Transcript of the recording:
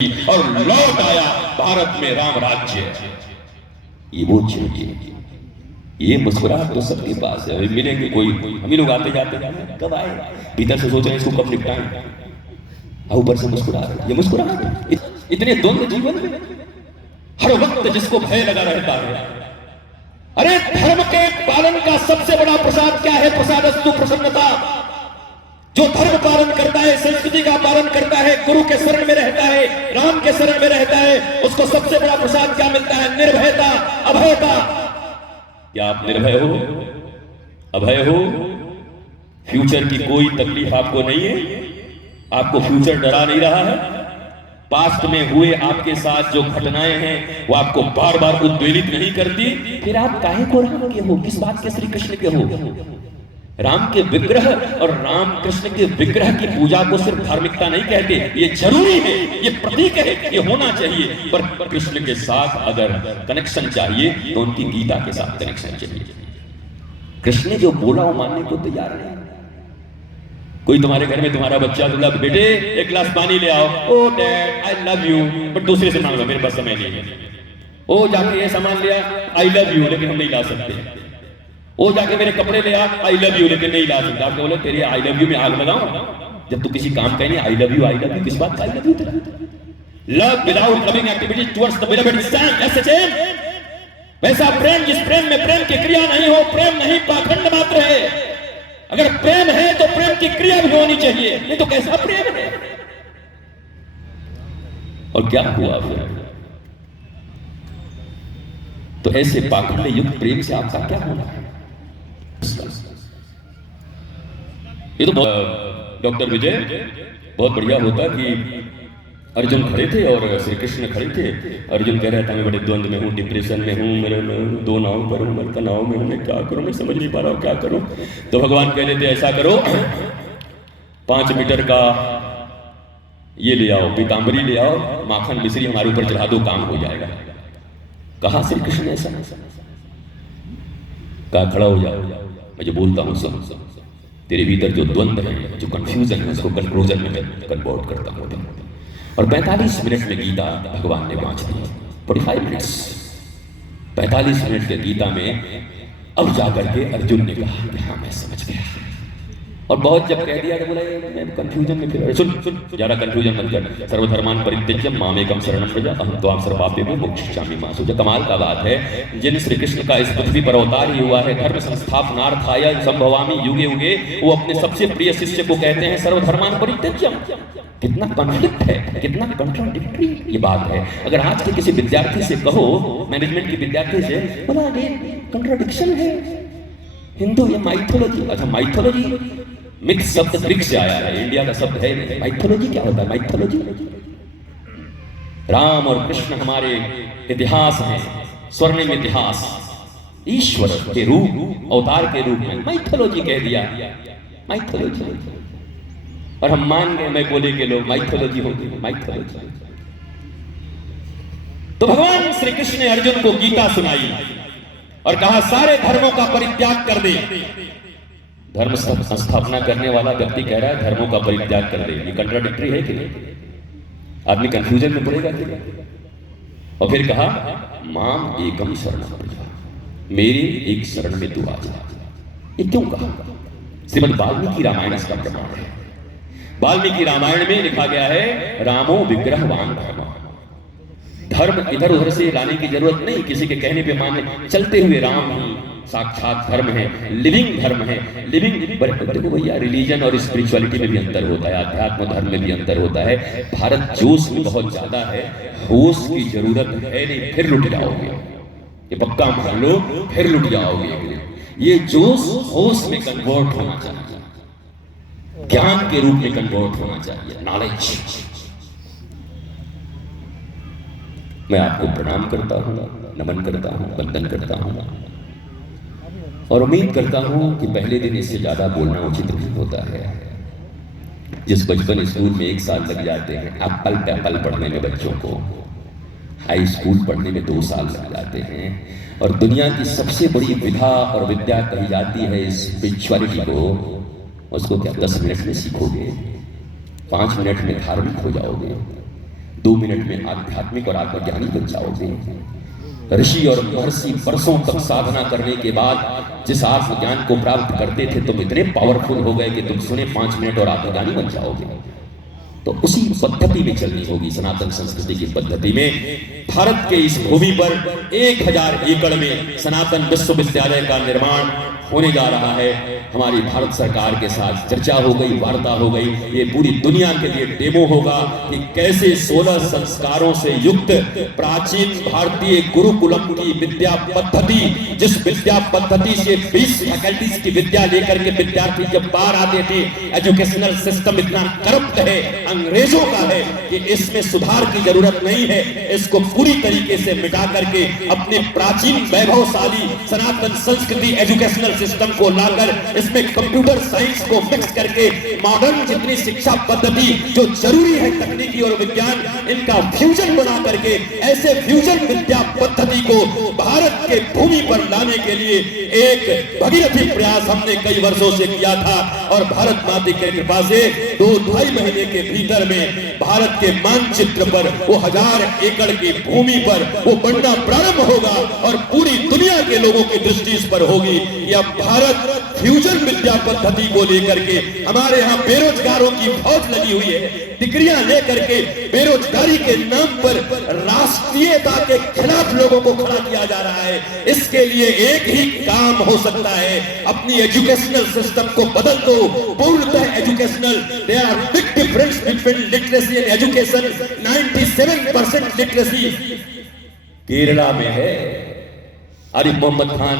और लौट आया भारत में राम राज्य। ये वो चाहिए, ये मुस्कुराहट तो सबके पास है। अभी मिलेंगे कोई, हम ही लोग आते जाते कब आए, भीतर से सोच रहे हैं इसको कब निपटाएं, ऊपर से मुस्कुराहट। ये मुस्कुराहट इतने द्वंद्व जीवन में, हर वक्त जिसको भय लगा रहता है। अरे धर्म के पालन का सबसे बड़ा प्रसाद क्या है? प्रसादस्तु प्रसन्नता। जो धर्म पालन करता है, संस्कृति का पालन करता है, गुरु के शरण में रहता है, राम के शरण में रहता है, उसको सबसे बड़ा प्रसाद क्या मिलता है? निर्भयता, अभयता। क्या आप निर्भय हो, अभय हो? फ्यूचर की कोई तकलीफ आपको नहीं है? आपको फ्यूचर डरा नहीं रहा है? पास्ट में हुए आपके साथ जो घटनाएं हैं वो आपको बार बार उद्वेलित नहीं करती? फिर आप काहे को राम के हो? किस बात के श्री कृष्ण के हो? राम के विग्रह और राम कृष्ण के विग्रह की पूजा को सिर्फ धार्मिकता नहीं कहते, ये जरूरी है, ये प्रतीक है, ये होना चाहिए। पर कृष्ण के साथ अगर कनेक्शन चाहिए तो उनकी गीता के साथ कनेक्शन चाहिए। कृष्ण ने जो बोला वो मानने को तैयार नहीं। कोई तुम्हारे घर में तुम्हारा बच्चा बोला, बेटे एक गिलास पानी ले आओ, oh dad I love you, but दूसरे से मांगो, मेरे पास समय नहीं है। ओ जाके ये सामान लिया, आई लव यू, लेकिन हम नहीं ला सकते। वो जाके मेरे कपड़े ले आ, आई लव यू, लेकिन नहीं ला सकता। आपको बोले तेरे आई लव यू में आग लगाऊं? जब तू किसी काम का नहीं आई लव यू, किस बात का आई love you? Love without loving activities towards the beloved इंसान, ऐसे सेम वैसा प्रेम जिस प्रेम में प्रेम की क्रिया नहीं हो, प्रेम नहीं पाखंड मात्र है। अगर प्रेम है तो प्रेम की क्रिया भी होनी चाहिए, नहीं तो कैसा प्रेम है? और क्या हुआ फिर? तो ऐसे पाखंड युक्त प्रेम से आपका क्या होना है? ये तो डॉक्टर विजय बहुत बढ़िया होता कि अर्जुन खड़े थे और श्री कृष्ण खड़े थे। अर्जुन कह रहा था मैं बड़े द्वंद्व में हूँ, डिप्रेशन में हूँ, मेरे दो नाव पर हूँ, मरका नाव में हूँ, मैं क्या करूँ, मैं समझ नहीं पा रहा हूँ क्या करूँ। तो भगवान कह देते ऐसा करो, 5 मीटर का ये ले आओ, पीताम्बरी ले आओ, माखन मिश्री हमारे ऊपर चढ़ा दो, काम हो जाएगा। कहा श्री कृष्ण ने ऐसा? कहा खड़ा हो जाओ, मैं जो बोलता हूँ सुन। तेरे भीतर जो द्वंद्व है, जो कंफ्यूजन है, उसको कंक्लूजन में कन्वर्ट करता हूँ। और 45 मिनट में गीता भगवान ने बांट दी। 45 मिनट्स, 45 मिनट के गीता में अब जाकर के अर्जुन ने कहा कि हाँ मैं समझ गया। और बहुत जब कह दिया तो बोला मैं कंफ्यूजन में, फिर सुन ज्यादा कंफ्यूजन मत कर। सर्वधर्मान परित्यज्य मामेकम शरणं व्रज अहं त्वां सर्वपापेभ्यो मोक्षयिष्यामि मा शुच। कमाल का बात है, जिन श्री कृष्ण का इस पृथ्वी पर अवतार ही हुआ है, धर्म संस्थापनार्थाय संभवामि युगे युगे, वो अपने सबसे प्रिय शिष्य को कहते हैं सर्वधर्मान परित्यज्यम। कितना कॉन्फ्लिक्ट है, कितना कंट्राडिक्टरी ये बात है। अगर आज के किसी विद्यार्थी से कहो, मैनेजमेंट के विद्यार्थी से, बोला अरे कंट्राडिक्शन है, हिंदू ये माइथोलॉजी। अच्छा माइथोलॉजी मिथ शब्द ग्रीक से आया है, इंडिया का शब्द है नहीं। माइथोलॉजी क्या होता है? माइथोलॉजी राम और कृष्ण हमारे इतिहास में स्वर्णिम इतिहास, ईश्वर के रूप, अवतार के रूप में माइथोलॉजी कह दिया, माइथोलॉजी। और हम मान गए, मैं बोले के लोग माइथोलॉजी होगी, माइथोलॉजी। तो भगवान श्री कृष्ण ने अर्जुन को गीता सुनाई और कहा सारे धर्मों का परित्याग कर दे। धर्म स्थापना करने वाला व्यक्ति कह रहा है धर्मों का परित्याग कर दे, ये कंट्राडिक्टरी है कि नहीं? आदमी कंफ्यूजन में पड़ेगा कि नहीं? और फिर कहा माम एकम शरणं व्रज, मेरे एक शरण में तू आ जा। ये क्यों कहा? श्रीमद् वाल्मीकि रामायण इसका प्रमाण है। वाल्मीकि रामायण में लिखा गया है रामो विग्रहवान धर्म। धर्म इधर उधर से लाने की जरूरत नहीं, किसी के कहने पे मानने, चलते हुए राम ही साक्षात धर्म है, लिविंग धर्म है। लिविंग देखो भैया, रिलीजन और स्पिरिचुअलिटी में भी अंतर होता है, अध्यात्म धर्म में भी अंतर होता है। भारत जोश में बहुत ज्यादा है, होश की जरूरत है नहीं, फिर लुट जाओगे, ये पक्का मान लो, फिर लुट जाओगे। ये जोश होश में कन्वर्ट होना चाहिए, ज्ञान के रूप में कन्वर्ट होना चाहिए, नॉलेज। मैं आपको प्रणाम करता हूँ, नमन करता हूँ, वंदन करता हूँ और उम्मीद करता हूँ कि पहले दिन इससे ज़्यादा बोलना उचित नहीं होता है। जिस बचपन स्कूल में 1 साल लग जाते हैं एप्पल पैपल पढ़ने में बच्चों को, हाई स्कूल पढ़ने में 2 साल लग जाते हैं, और दुनिया की सबसे बड़ी विधा और विद्या कही जाती है स्पिरिचुअलिटी को, उसको क्या 10 मिनट में सीखोगे? 5 मिनट में धार्मिक हो जाओगे? 2 मिनट में आध्यात्मिक और आत्मज्ञानी बन जाओगे। ऋषि और महर्षि वर्षों तक साधना करने के बाद जिस आत्मज्ञान को प्राप्त करते थे, तुम इतने पावरफुल हो गए कि तुम सुने 5 मिनट और आत्मज्ञानी बन जाओगे। तो उसी पद्धति में चलनी होगी, सनातन संस्कृति की पद्धति में। भारत के इस भूमि पर 1000 एकड़ में सनातन विश्वविद्यालय का निर्माण होने जा रहा है। हमारी भारत सरकार के साथ चर्चा हो गई, वार्ता हो गई। ये पूरी दुनिया के लिए डेमो होगा कि कैसे 16 संस्कारों से युक्त प्राचीन भारतीय गुरुकुलम की विद्या पद्धति, जिस विद्या पद्धति से 20 फैकल्टीज की विद्या लेकर के विद्यार्थी जब बाहर आते थे, एजुकेशनल सिस्टम इतना करप्ट है, अंग्रेजों का है कि इसमें सुधार की जरूरत नहीं है। इसको पूरी तरीके से मिटा करके अपने प्राचीन वैभवशाली सनातन संस्कृति एजुकेशनल सिस्टम को लाकर इसमें कंप्यूटर साइंस को मिक्स करके मॉडर्न जितनी शिक्षा पद्धति जो जरूरी है, तकनीकी और विज्ञान, इनका फ्यूजन बना करके ऐसे फ्यूजन विद्या पद्धति को भारत के भूमि पर लाने के लिए एक भगीरथी प्रयास हमने कई वर्षों से किया था। और भारत माता की कृपा से 2-2.5 महीने के भीतर में भारत के मानचित्र पर वो 1000 एकड़ की भूमि पर वो बनना प्रारंभ होगा और पूरी दुनिया के लोगों की दृष्टि इस पर होगी कि अब भारत फ्यूजन विद्या पद्धति को लेकर के, हमारे यहाँ बेरोजगारों की फौज लगी हुई है, डिग्रियां लेकर के बेरोजगारी के नाम पर राष्ट्रीयता के खिलाफ लोगों को खड़ा किया जा रहा है। इसके लिए एक ही काम हो सकता है, अपनी एजुकेशनल सिस्टम को बदल दो, पूर्णतः educational. There are big difference between literacy and education. 97% literacy Kerala में है। अरे मोहम्मद खान